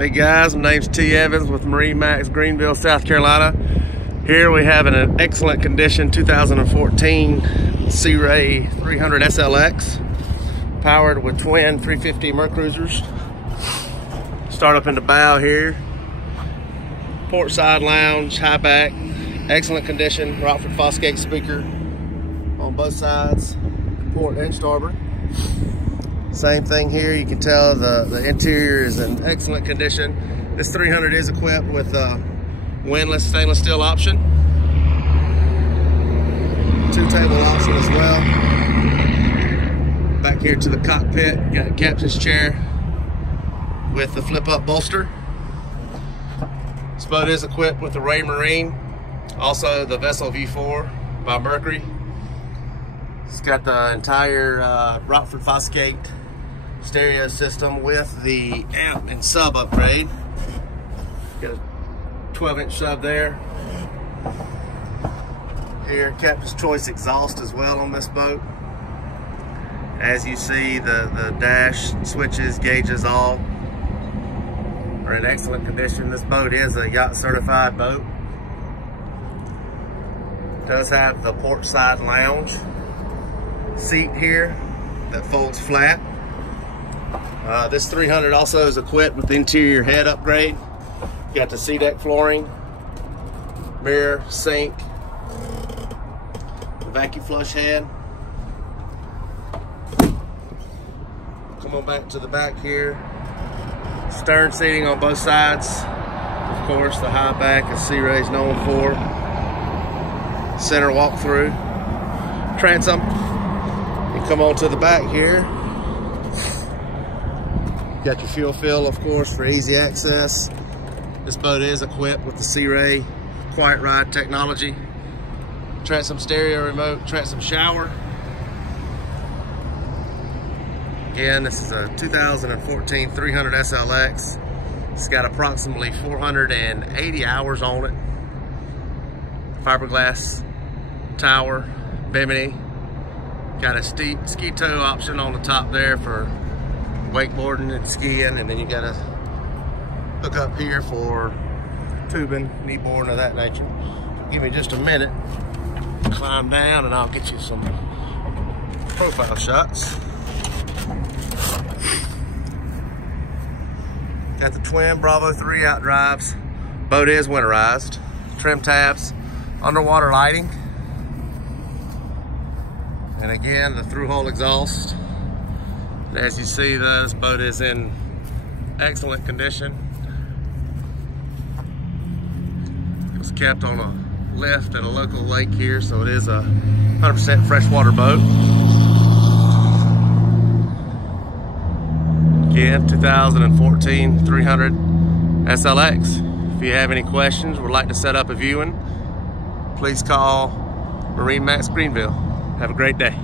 Hey guys, my name's T. Evans with MarineMax Greenville, South Carolina. Here we have an excellent condition 2014 Sea Ray 300 SLX, powered with twin 350 Mer Cruisers. Start up in the bow here. Port side lounge, high back, excellent condition. Rockford Fosgate speaker on both sides, port and starboard. Same thing here, you can tell the interior is in excellent condition. This 300 is equipped with a windlass stainless steel option. Two-table option as well. Back here to the cockpit, got a captain's chair with the flip-up bolster. This boat is equipped with the Ray Marine, also the Vessel View 4 by Mercury. It's got the entire Rockford Fosgate stereo system with the amp and sub upgrade. Got a 12-inch sub there. Here, Captain's Choice exhaust as well on this boat. As you see, the dash, switches, gauges, all are in excellent condition. This boat is a yacht certified boat. It does have the port side lounge seat here that folds flat. This 300 also is equipped with the interior head upgrade. Got the SeaDeck flooring, mirror, sink, the vacuum flush head. Come on back to the back here. Stern seating on both sides. Of course, the high back is Sea Ray's known for. Center walk-through. Transom. You come on to the back here. Got your fuel fill, of course, for easy access. This boat is equipped with the Sea Ray Quiet Ride technology. Transom stereo remote, transom shower. Again, this is a 2014 300 SLX. It's got approximately 480 hours on it. Fiberglass tower, bimini. Got a ski tow option on the top there for wakeboarding and skiing, and then you got a hook up here for tubing, kneeboarding of that nature. Give me just a minute, climb down, and I'll get you some profile shots. Got the twin Bravo 3 outdrives. Boat is winterized. Trim tabs, underwater lighting, and again the through-hole exhaust. And as you see, this boat is in excellent condition. It was kept on a lift at a local lake here, so it is a 100% freshwater boat. Again, 2014 300 SLX. If you have any questions or would like to set up a viewing, please call MarineMax Greenville. Have a great day.